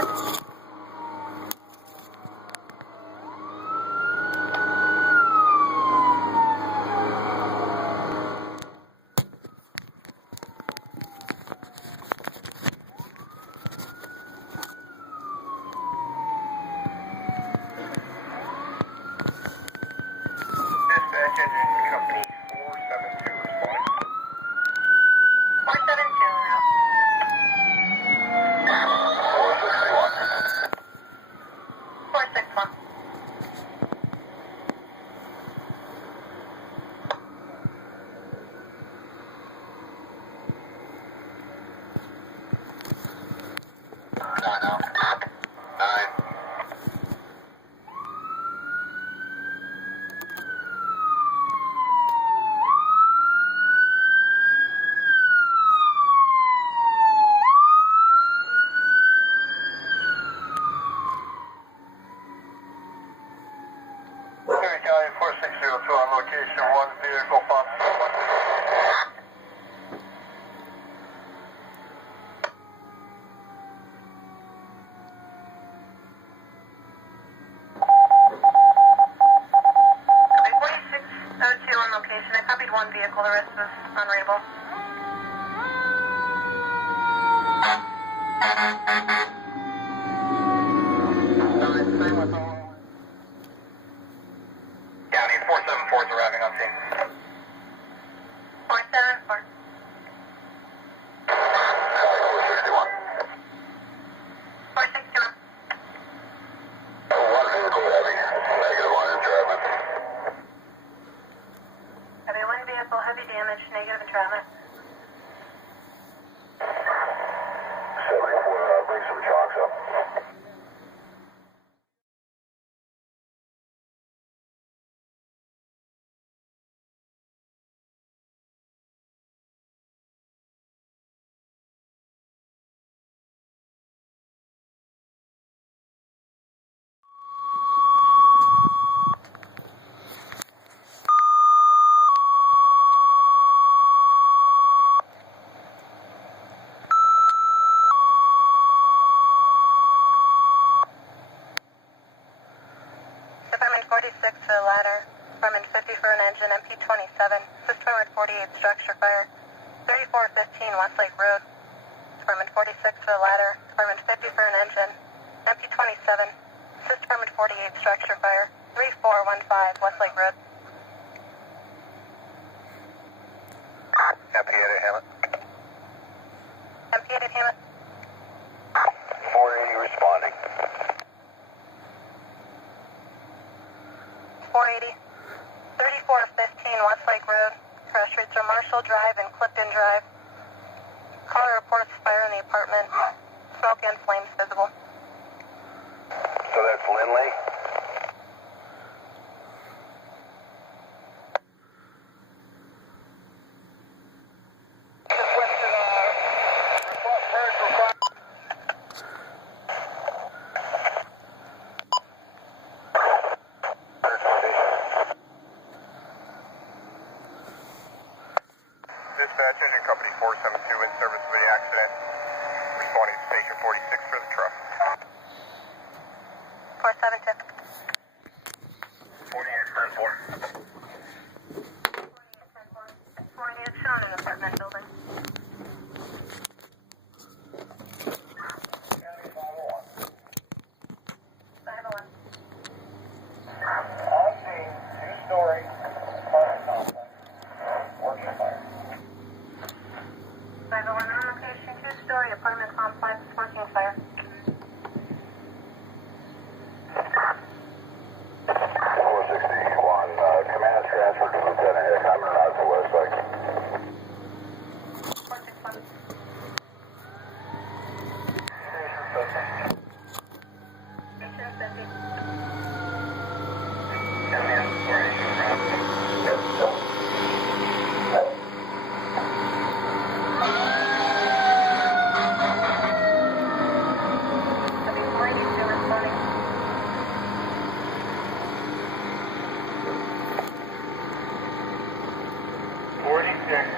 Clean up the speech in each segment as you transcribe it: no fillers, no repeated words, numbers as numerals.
ahead. One vehicle, the rest is unreadable. County 474 is arriving on scene. 474. 461. 461. One vehicle heavy, -1 entrapment. Heavy one vehicle, heavy damage, negative entrapment. 74, bring some chocks up. Department 46 for a ladder. Department 50 for an engine, MP27. Department 48 structure fire. 3415 Westlake Road. Department 46 for a ladder. Department 50 for an engine, MP27. Department 48 structure fire. 3415 Westlake Road. MP8 at Hammett. MP8 at Hammett. 480 responding. 480. 3415 Westlake Road. Crash rates are Marshall Drive and Clifton Drive. Caller reports fire in the apartment. Smoke and flames visible. So that's Lindley? Dispatch engine company 472 in service of the accident. Responding to station 46 for the truck. 472. 48 48 shown in apartment building. County 501. 501. On scene, two-story apartment complex. Working fire. 501 on location, two-story apartment complex, working fire. 461, command transferred to Lieutenant Hick. I'm in out to Westlake. 461. Station 50. Heavy 482 responding. 46.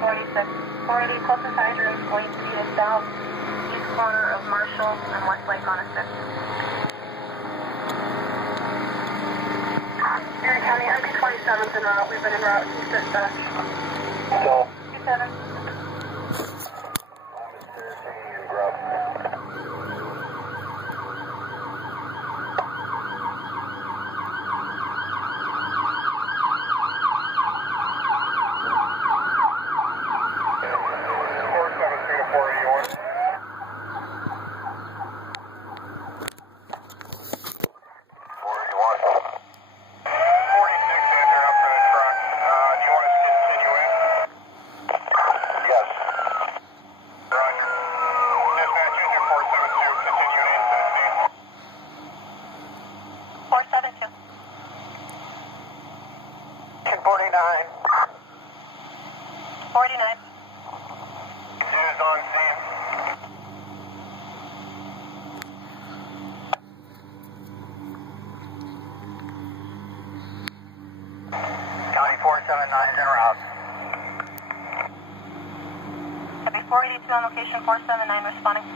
46. 482 480, closest hydrant, lane speed is south, east corner of Marshall and West Lake on a 6. Erie County, MP27's en route. We've been en route since dispatch. So. 27. County 479 is en route. Copy 482 on location 479 responding.